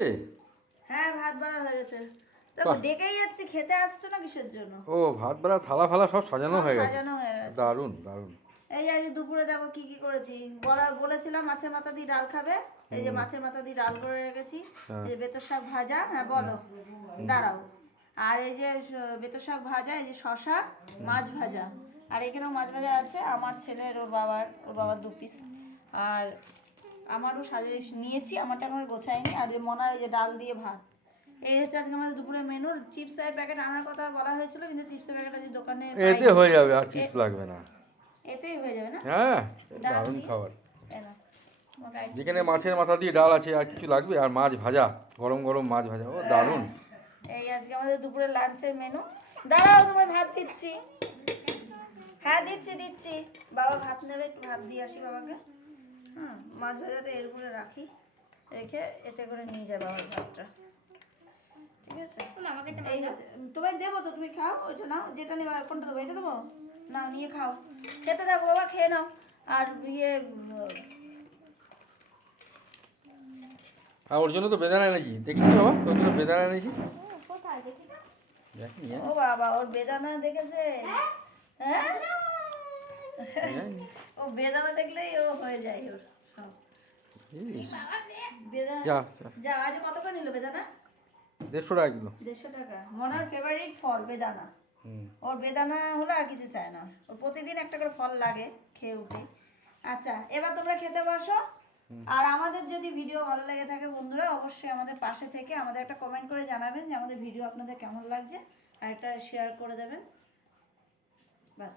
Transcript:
হ্যাঁ ভাত বাড়া হয়ে গেছে। তো বাহ। ডেকেই যাচ্ছি, খেতে আসছো না কিসের জন্য? ও ভাত বেড়া থালা ফালা সব সাজানো সব হয়ে গেছে। সাজানো হয়ে গেছে। দারুণ দারুণ। এই যে আজ দুপুরে দেখো কি কি করেছি। বলেছিলাম মাছের মাথা দিয়ে ডাল খাবে। এই যে মাছের মাথা দিয়ে ডাল করে রেখেছি। হ্যাঁ। এই যে বেতর শাক ভাজা, হ্যাঁ বলো, দাঁড়াও। আর এই যে বেতর শাক ভাজা, এই যে শশা, মাছ ভাজা। আর এখানেও মাছ ভাজা আছে, আমার ছেলের, ওর বাবার 2 পিস। আর আমারও সাজিয়ে নিয়েছি, আমারটা এখন গোছাইনি। আর যে মনার এই যে ডাল দিয়ে ভাত। এই হচ্ছে আজকে আমাদের দুপুরের মেনু। চিপসের প্যাকেট আনার কথা বলা হয়েছিল, কিন্তু চিপসের প্যাকেট আজ দোকানে এতে হয়ে যাবে, আর চিপস লাগবে না। এতেই হয়ে যাবে না? হ্যাঁ, ডাল দারুণ দিয়ে? খাবার। এই নাও, তোমাকে আইটেম যেখানে মাছের মাথা দিয়ে ডাল আছে, আর কিছু লাগবে? আর মাছ ভাজা, গরম গরম মাছ ভাজা, ও দারুণ। এই আজকে আমাদের দুপুরের লাঞ্চের মেনু। দাঁড়াও, তোমার ভাত দিচ্ছি। হ্যাঁ দিচ্ছি। বাবা ভাত নেবে, একটু ভাত দিয়ে আসি বাবাকে। হ্যাঁ, মাছ ভাজাটা এর উপরে রাখি, রেখে এতে করে নিয়ে যাবে আমার ভাতটা। ঠিক আছে, এই হচ্ছে তোমায় দেবো তো, তুমি খাও। ওইটা নাও, যেটা নেবে। কোনটা দেবো? এটা দেবো? নাও, নিয়ে খাও। খেতে থাকো বাবা, খেয়ে নাও। আর আর ওর জন্য তো বেদানা এনেছি, দেখিস বাবা, তোর জন্য বেদানা এনেছি। কোথায় দেখি না? দেখি নিয়ে ও বাবা, ওর বেদানা দেখেছে। হ্যাঁ, ও বেদানা দেখলেই ও হয়ে যায় ওর সব। বেদানা যা যা। আজ কত করে নিল বেদানা? 150 টাকা কিলো। 150 টাকা। মনার ফেভারিট ফল বেদানা। হুম। ওর বেদানা হলে আর কিছু চায় না। ওর প্রতিদিন একটা করে ফল লাগে খেয়ে উঠে। আচ্ছা, এবার তোমরা খেতে বসো। আর আমাদের যদি ভিডিও ভালো লেগে থাকে বন্ধুরা, অবশ্যই আমাদের পাশে থেকে আমাদের একটা কমেন্ট করে জানাবেন যে আমাদের ভিডিও আপনাদের কেমন লাগছে, আর একটা শেয়ার করে দেবেন। বাস।